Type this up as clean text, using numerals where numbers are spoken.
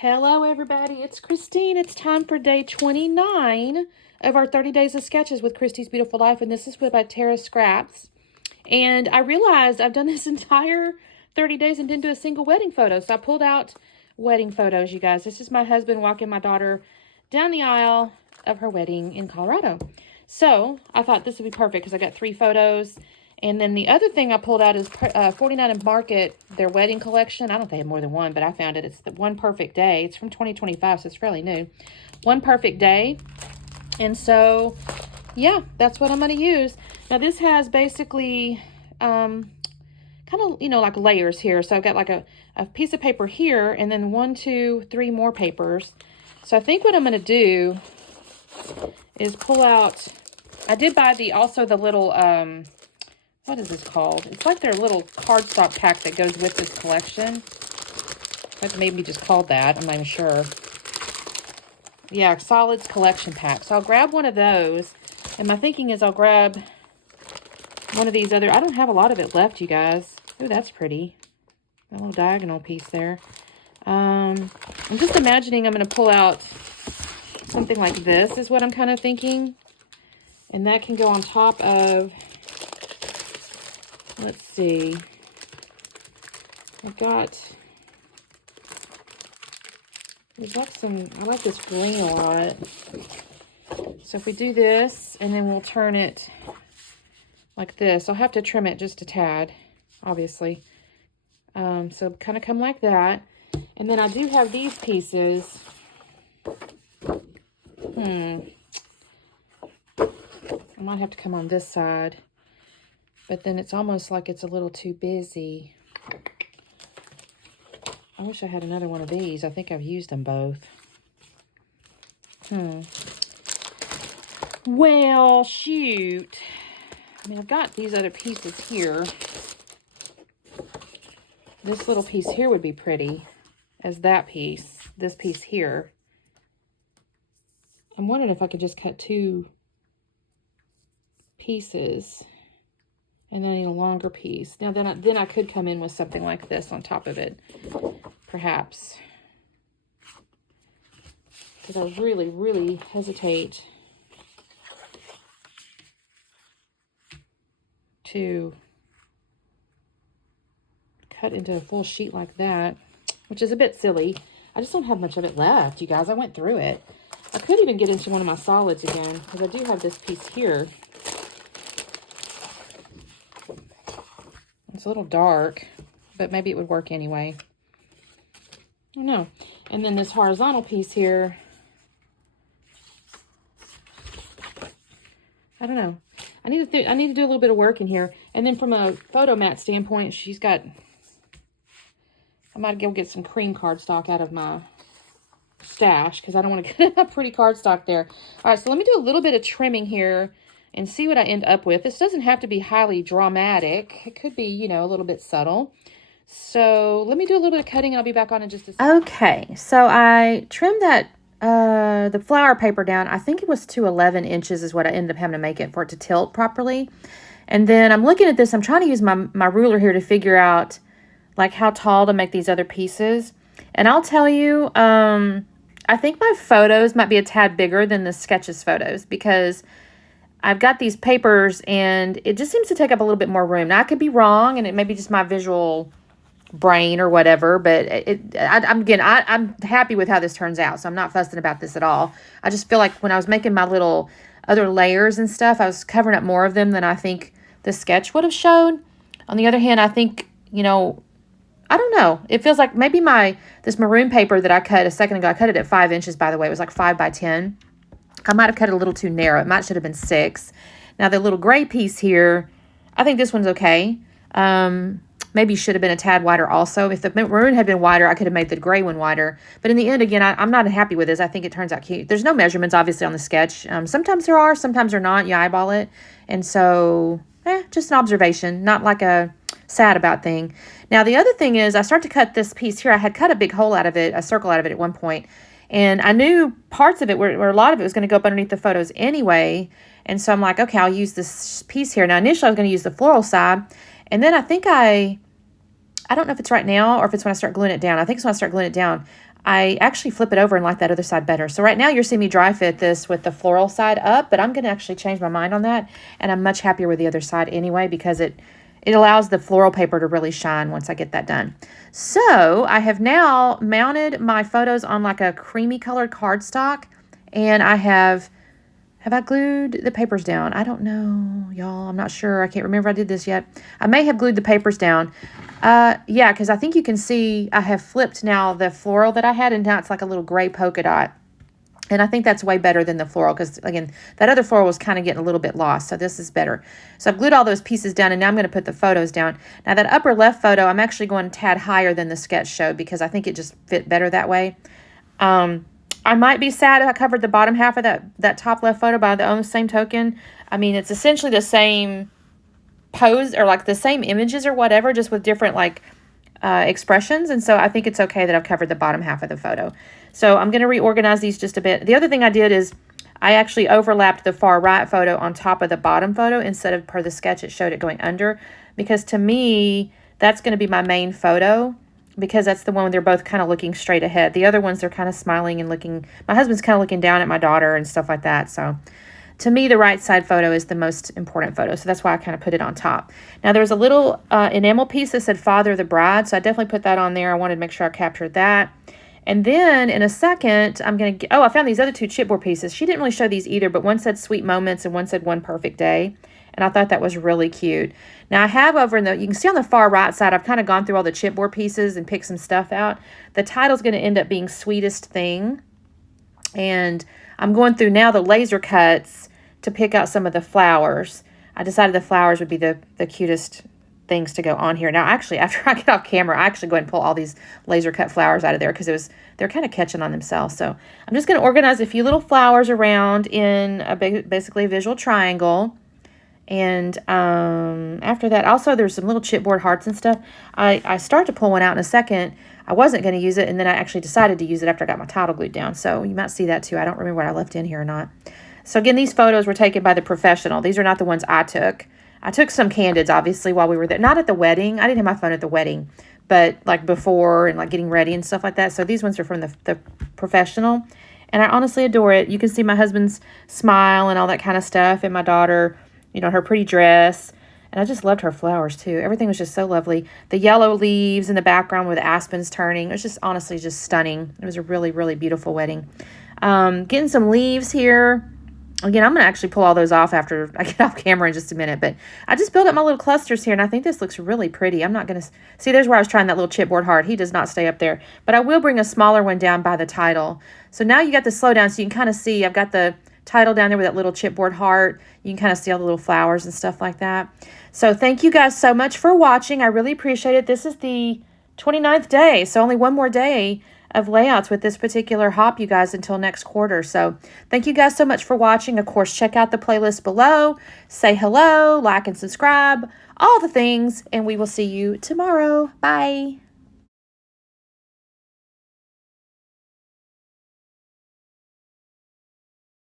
Hello everybody, it's Christine. It's time for day 29 of our 30 Days of Sketches with Christy's Beautiful Life, and this is by Tara Scraps. And I realized I've done this entire 30 days and didn't do a single wedding photo, so I pulled out wedding photos, you guys. This is my husband walking my daughter down the aisle of her wedding in Colorado. So I thought this would be perfect because I got 3 photos. And then the other thing I pulled out is 49 and Market, their wedding collection. I don't think they have more than one, but I found it. It's the One Perfect Day. It's from 2025, so it's fairly new. One Perfect Day. And so, yeah, that's what I'm going to use. Now, this has basically kind of, like layers here. So I've got like a piece of paper here, and then 1, 2, 3 more papers. So I think what I'm going to do is pull out, I did buy also the little, what is this called? It's like their little cardstock pack that goes with this collection. That maybe just called that. I'm not even sure. Yeah, Solids collection pack. So I'll grab one of those. And my thinking is I'll grab one of these other. I don't have a lot of it left, you guys. Ooh, that's pretty. That little diagonal piece there. I'm just imagining I'm going to pull out something like this is what I'm kind of thinking. And that can go on top of... Let's see. There's like I like this green a lot. So if we do this, and then we'll turn it like this. I'll have to trim it just a tad, obviously. So kind of come like that. And then I do have these pieces. I might have to come on this side. But then it's almost like it's a little too busy. I wish I had another one of these. I think I've used them both. Well, shoot. I mean, I've got these other pieces here. This little piece here would be pretty as that piece. This piece here. I'm wondering if I could just cut 2 pieces. And then I need a longer piece. Now, then I could come in with something like this on top of it, perhaps. Because I really, really hesitate to cut into a full sheet like that, which is a bit silly. I just don't have much of it left, you guys. I went through it. I could even get into one of my solids again, because I do have this piece here. It's a little dark, but maybe it would work anyway. I don't know. And then this horizontal piece here, I don't know. I need to do a little bit of work in here. And then from a photo mat standpoint, I might go get some cream cardstock out of my stash because I don't want to get a pretty cardstock there. All right, so let me do a little bit of trimming here and see what I end up with. This doesn't have to be highly dramatic. It could be, a little bit subtle. So let me do a little bit of cutting and I'll be back on in just a second. Okay, so I trimmed that, the flower paper down. I think it was to 11 inches is what I ended up having to make it for it to tilt properly. And then I'm looking at this. I'm trying to use my ruler here to figure out like how tall to make these other pieces. And I'll tell you, I think my photos might be a tad bigger than the sketches photos because I've got these papers and it just seems to take up a little bit more room. Now, I could be wrong and it may be just my visual brain or whatever, but I'm happy with how this turns out. So I'm not fussing about this at all. I just feel like when I was making my little other layers and stuff, I was covering up more of them than I think the sketch would have showed. On the other hand, I think, I don't know. It feels like maybe this maroon paper that I cut a second ago, I cut it at 5 inches, by the way. It was like 5 by 10. I might have cut it a little too narrow. It should have been 6. Now, the little gray piece here, I think this one's okay. Maybe should have been a tad wider also. If the maroon had been wider, I could have made the gray one wider. But in the end, again, I'm not happy with this. I think it turns out cute. There's no measurements, obviously, on the sketch. Sometimes there are. Sometimes they're not. You eyeball it. And so, just an observation. Not like a sad about thing. Now, the other thing is I start to cut this piece here. I had cut a big hole out of it, a circle out of it at one point. And I knew parts of it where a lot of it was going to go up underneath the photos anyway. And so I'm like, okay, I'll use this piece here. Now, initially I was going to use the floral side. And then I think I don't know if it's right now or if it's when I start gluing it down. I think it's when I start gluing it down. I actually flip it over and like that other side better. So right now you're seeing me dry fit this with the floral side up, but I'm going to actually change my mind on that. And I'm much happier with the other side anyway, because it allows the floral paper to really shine once I get that done. So I have now mounted my photos on like a creamy colored cardstock, and I have I glued the papers down? I don't know, y'all. I'm not sure. I can't remember if I did this yet. I may have glued the papers down. Yeah, because I think you can see I have flipped now the floral that I had, and now it's like a little gray polka dot. And I think that's way better than the floral because, again, that other floral was kind of getting a little bit lost. So this is better. So I've glued all those pieces down, and now I'm going to put the photos down. Now, that upper left photo, I'm actually going a tad higher than the sketch showed because I think it just fit better that way. I might be sad if I covered the bottom half of that top left photo by the same token. I mean, it's essentially the same pose or like the same images or whatever, just with different like expressions. And so I think it's okay that I've covered the bottom half of the photo. So I'm going to reorganize these just a bit. The other thing I did is I actually overlapped the far right photo on top of the bottom photo instead of per the sketch it showed it going under, because to me that's going to be my main photo, because that's the one where they're both kind of looking straight ahead. The other ones, they're kind of smiling and looking, my husband's kind of looking down at my daughter and stuff like that. So to me, the right side photo is the most important photo. So that's why I kind of put it on top. Now there's a little enamel piece that said Father of the Bride. So I definitely put that on there. I wanted to make sure I captured that. And then in a second, I'm going to, I found these other two chipboard pieces. She didn't really show these either, but one said Sweet Moments and one said One Perfect Day. And I thought that was really cute. Now I have over in the, you can see on the far right side, I've kind of gone through all the chipboard pieces and picked some stuff out. The title's going to end up being Sweetest Thing. And I'm going through now the laser cuts to pick out some of the flowers. I decided the flowers would be the cutest things to go on here. Now, actually, after I get off camera, I actually go ahead and pull all these laser cut flowers out of there because they're kind of catching on themselves. So I'm just going to organize a few little flowers around in basically a visual triangle. And after that, also there's some little chipboard hearts and stuff. I start to pull one out in a second. I wasn't going to use it, and then I actually decided to use it after I got my title glued down. So you might see that too. I don't remember what I left in here or not. So again, these photos were taken by the professional. These are not the ones I took. I took some candids, obviously, while we were there. Not at the wedding. I didn't have my phone at the wedding, but like before and like getting ready and stuff like that. So these ones are from the professional, and I honestly adore it. You can see my husband's smile and all that kind of stuff, and my daughter, you know, her pretty dress. And I just loved her flowers too. Everything was just so lovely. The yellow leaves in the background with the aspens turning. It was just honestly just stunning. It was a really, really beautiful wedding. Getting some leaves here. Again, I'm going to actually pull all those off after I get off camera in just a minute. But I just built up my little clusters here, and I think this looks really pretty. I'm not going to... See, there's where I was trying that little chipboard heart. He does not stay up there. But I will bring a smaller one down by the title. So now you got the slowdown, so you can kind of see. I've got the title down there with that little chipboard heart. You can kind of see all the little flowers and stuff like that. So thank you guys so much for watching. I really appreciate it. This is the 29th day, so only one more day of layouts with this particular hop, you guys, until next quarter. So thank you guys so much for watching. Of course, check out the playlist below. Say hello, like and subscribe, all the things, and we will see you tomorrow. Bye.